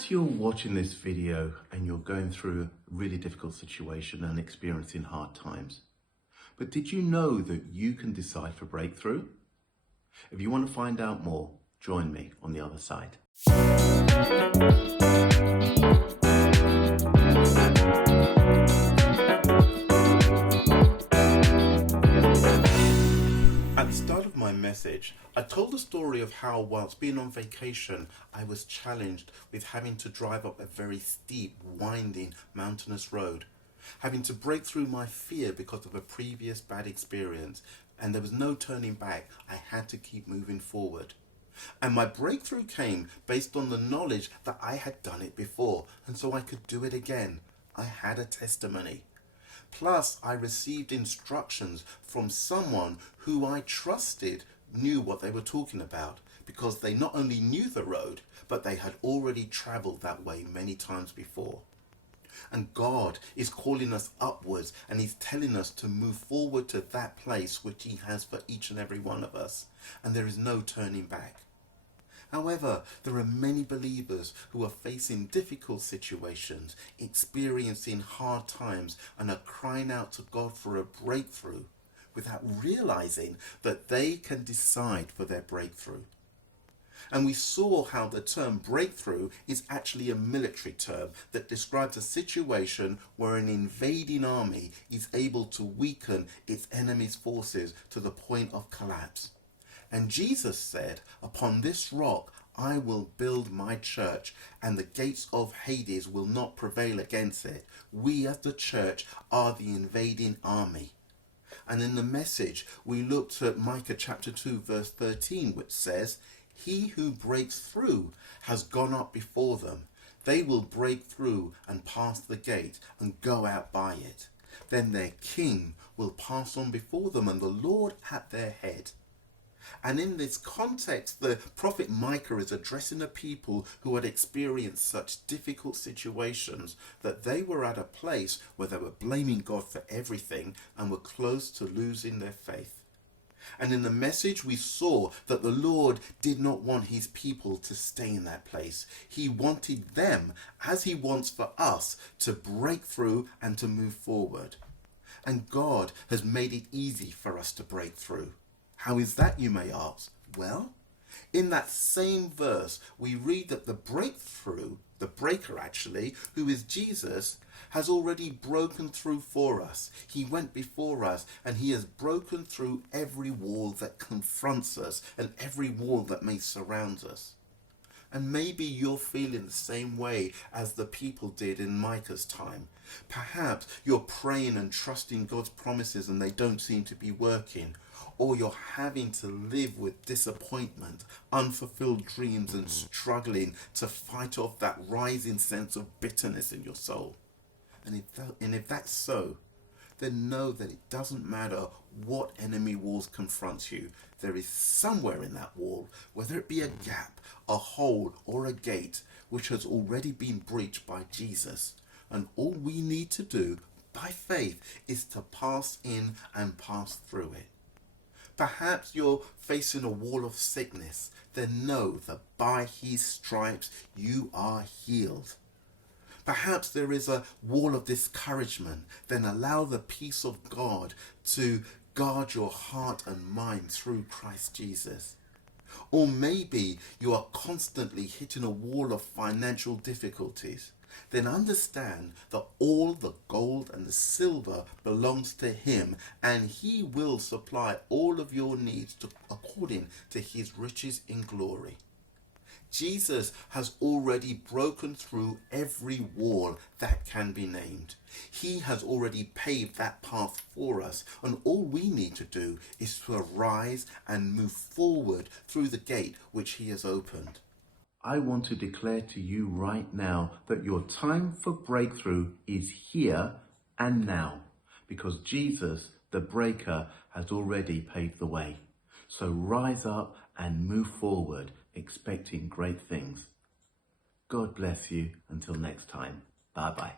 Perhaps you're watching this video and you're going through a really difficult situation and experiencing hard times. But did you know that you can decide for breakthrough? If you want to find out more, join me on the other side. At the start of my message, I told the story of how whilst being on vacation, I was challenged with having to drive up a very steep, winding, mountainous road, having to break through my fear because of a previous bad experience, and there was no turning back. I had to keep moving forward. And my breakthrough came based on the knowledge that I had done it before, and so I could do it again. I had a testimony. Plus, I received instructions from someone who I trusted knew what they were talking about, because they not only knew the road, but they had already traveled that way many times before. And God is calling us upwards, and He's telling us to move forward to that place which He has for each and every one of us. And there is no turning back. However, there are many believers who are facing difficult situations, experiencing hard times, and are crying out to God for a breakthrough without realizing that they can decide for their breakthrough. And we saw how the term breakthrough is actually a military term that describes a situation where an invading army is able to weaken its enemy's forces to the point of collapse. And Jesus said, "Upon this rock I will build my church, and the gates of Hades will not prevail against it." We as the church are the invading army. And in the message, we looked at Micah chapter 2, verse 13, which says, "He who breaks through has gone up before them. They will break through and pass the gate and go out by it. Then their king will pass on before them, and the Lord at their head." And in this context, the prophet Micah is addressing a people who had experienced such difficult situations that they were at a place where they were blaming God for everything and were close to losing their faith. And in the message, we saw that the Lord did not want His people to stay in that place. He wanted them, as He wants for us, to break through and to move forward. And God has made it easy for us to break through. How is that, you may ask? Well, in that same verse, we read that the breaker actually, who is Jesus, has already broken through for us. He went before us, and He has broken through every wall that confronts us and every wall that may surround us. And maybe you're feeling the same way as the people did in Micah's time. Perhaps you're praying and trusting God's promises and they don't seem to be working. Or you're having to live with disappointment, unfulfilled dreams, and struggling to fight off that rising sense of bitterness in your soul. And if that's so, then know that it doesn't matter what enemy walls confront you. There is somewhere in that wall, whether it be a gap, a hole, or a gate, which has already been breached by Jesus. And all we need to do, by faith, is to pass in and pass through it. Perhaps you're facing a wall of sickness. Then know that by His stripes you are healed. Perhaps there is a wall of discouragement. Then allow the peace of God to guard your heart and mind through Christ Jesus. Or maybe you are constantly hitting a wall of financial difficulties. Then understand that all the gold and the silver belongs to Him, and He will supply all of your needs according to His riches in glory. Jesus has already broken through every wall that can be named. He has already paved that path for us, and all we need to do is to arise and move forward through the gate which He has opened. I want to declare to you right now that your time for breakthrough is here and now, because Jesus, the breaker, has already paved the way. So rise up and move forward, expecting great things. God bless you. Until next time. Bye-bye.